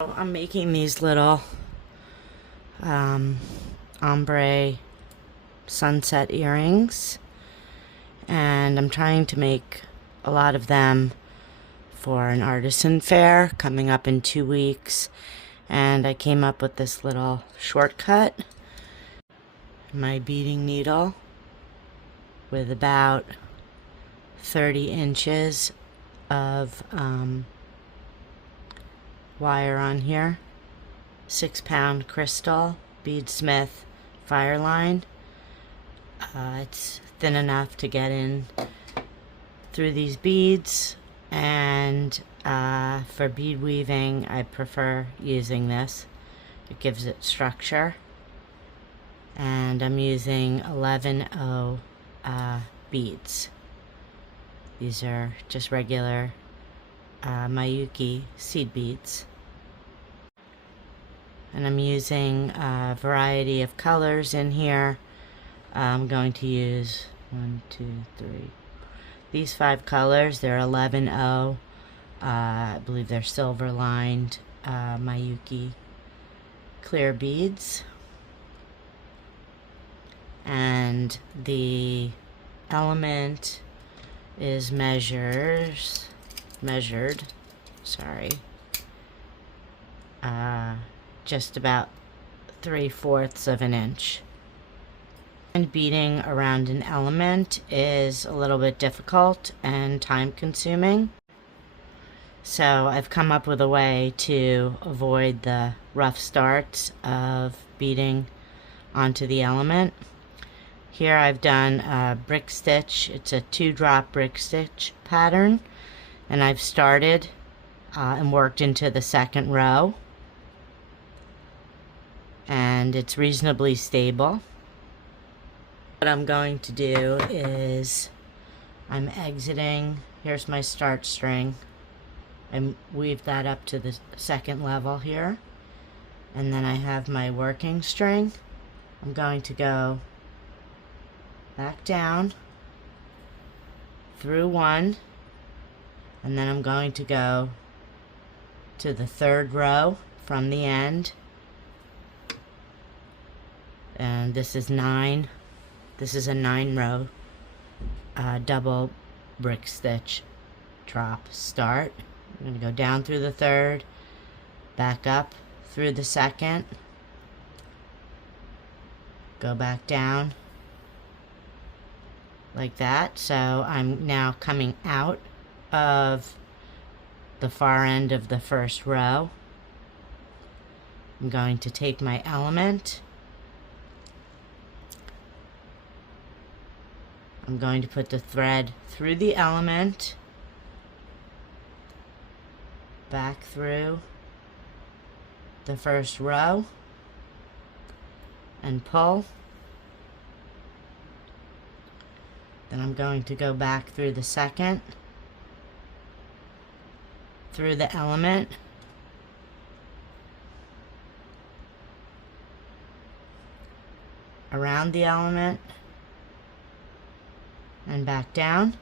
I'm making these little ombre sunset earrings, and I'm trying to make a lot of them for an artisan fair coming up in 2 weeks. And I came up with this little shortcut. My beading needle with about 30 inches of wire on here, 6-pound crystal beadsmith fire line. It's thin enough to get in through these beads, and for bead weaving I prefer using this. It gives it structure, and I'm using 11O beads. These are just regular Mayuki seed beads, and I'm using a variety of colors in here. I'm going to use 1, 2, 3, these 5 colors. They're 11O. I believe they're silver lined Mayuki clear beads, and the element is measured, just about 3/4 of an inch. And beading around an element is a little bit difficult and time consuming, so I've come up with a way to avoid the rough starts of beading onto the element. Here I've done a brick stitch. It's a 2-drop brick stitch pattern, and I've started and worked into the second row, and it's reasonably stable. What I'm going to do is I'm exiting. Here's my start string. I weave that up to the second level here, and then I have my working string. I'm going to go back down through 1, and then I'm going to go to the 3rd row from the end, and this is 9. This is a 9-row double brick stitch drop start. I'm going to go down through the 3rd, back up through the 2nd, go back down like that. So I'm now coming out of the far end of the 1st row. I'm going to take my element. I'm going to put the thread through the element, back through the 1st row, and pull. Then I'm going to go back through the 2nd, through the element, around the element, and back down.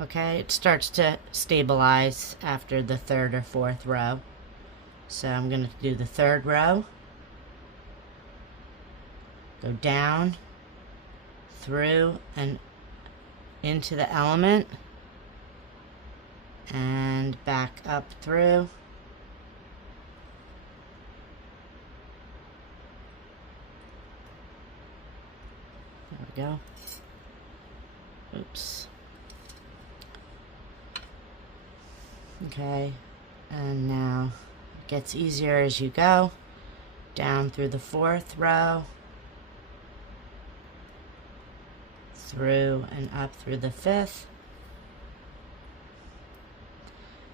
Okay, it starts to stabilize after the 3rd or 4th row. So I'm going to do the 3rd row, go down, through, and into the element, and back up through. There we go. Oops. Okay, and now it gets easier as you go down through the 4th row, through and up through the 5th.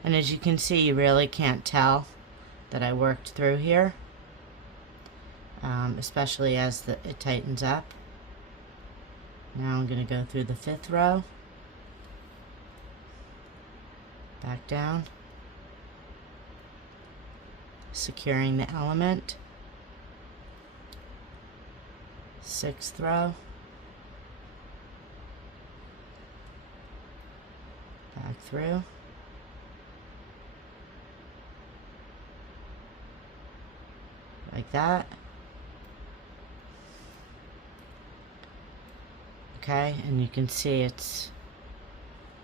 And as you can see, you really can't tell that I worked through here, especially as it tightens up. Now I'm going to go through the 5th row, back down, securing the element, 6th row, back through. Like that. Okay, and you can see it's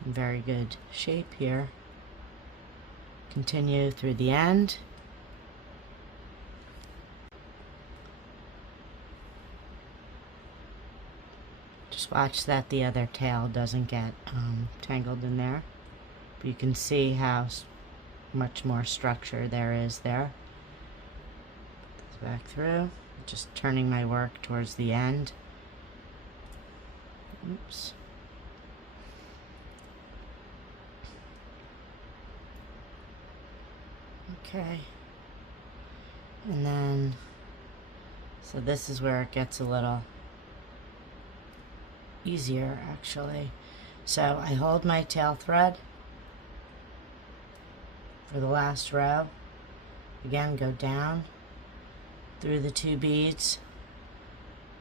in very good shape here. Continue through the end. Just watch that the other tail doesn't get tangled in there. But you can see how much more structure there is there. Put this back through. Just turning my work towards the end. Oops. Okay. And then, so this is where it gets a little easier actually. So I hold my tail thread for the last row. Again, go down through the 2 beads,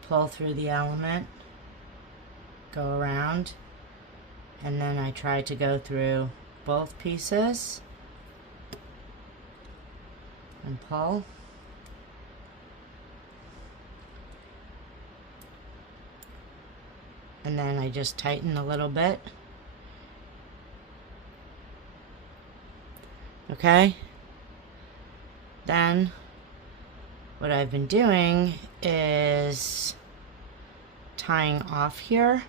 pull through the element, go around, and then I try to go through both pieces and pull. And then I just tighten a little bit. Okay? Then what I've been doing is tying off here.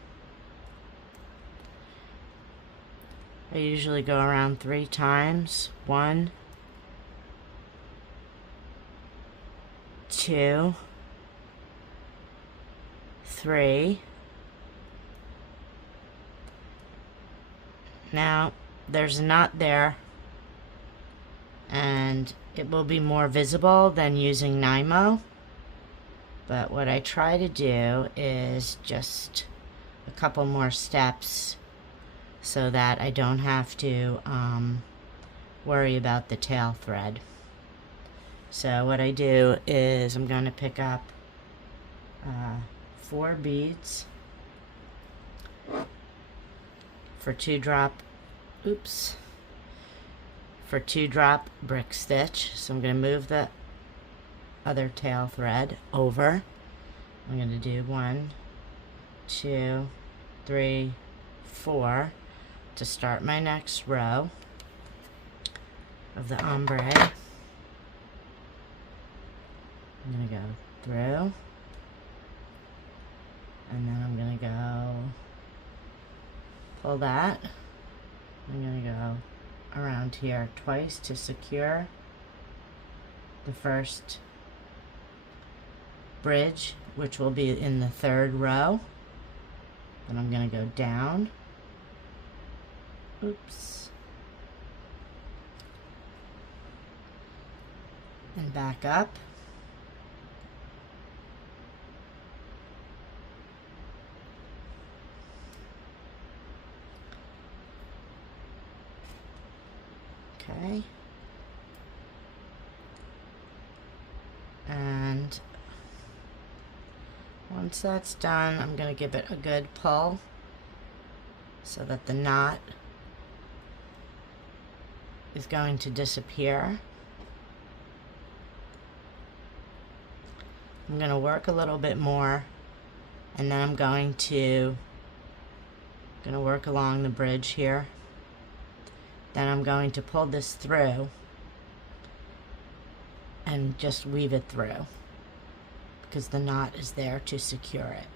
I usually go around 3 times. 1, 2, 3. Now there's a knot there, and it will be more visible than using Nymo, but what I try to do is just a couple more steps so that I don't have to worry about the tail thread. So what I do is I'm going to pick up 4 beads for 2 drop brick stitch. So I'm going to move the other tail thread over. I'm going to do 1, 2, 3, 4 to start my next row of the ombre. I'm going to go through, and then I'm going to go pull that. I'm going to go around here twice to secure the first bridge, which will be in the 3rd row. Then I'm going to go down. Oops. And back up. Okay. And once that's done, I'm going to give it a good pull so that the knot is going to disappear. I'm going to work a little bit more, and then I'm going to work along the bridge here. Then I'm going to pull this through and just weave it through because the knot is there to secure it.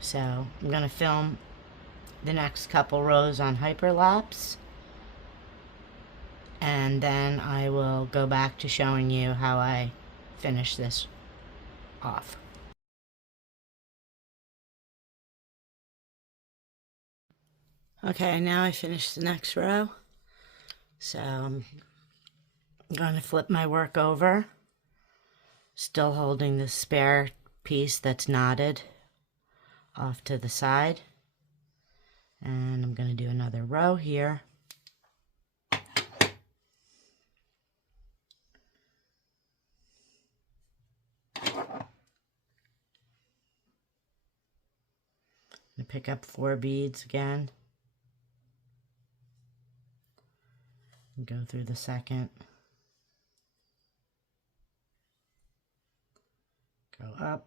So I'm going to film the next couple rows on hyperlapse, and then I will go back to showing you how I finish this off. Okay, now I finished the next row. So I'm going to flip my work over, still holding the spare piece that's knotted off to the side. And I'm going to do another row here. pick up 4 beads again. And go through the second. Go up.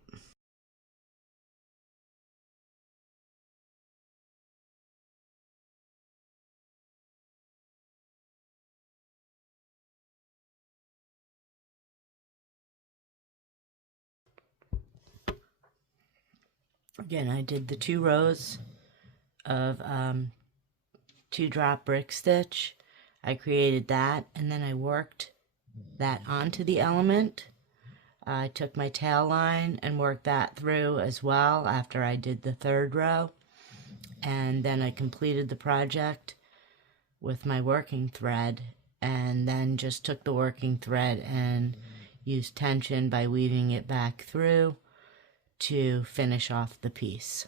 Again, I did the 2 rows of 2-drop brick stitch. I created that, and then I worked that onto the element. I took my tail line and worked that through as well after I did the 3rd row, and then I completed the project with my working thread, and then just took the working thread and used tension by weaving it back through to finish off the piece.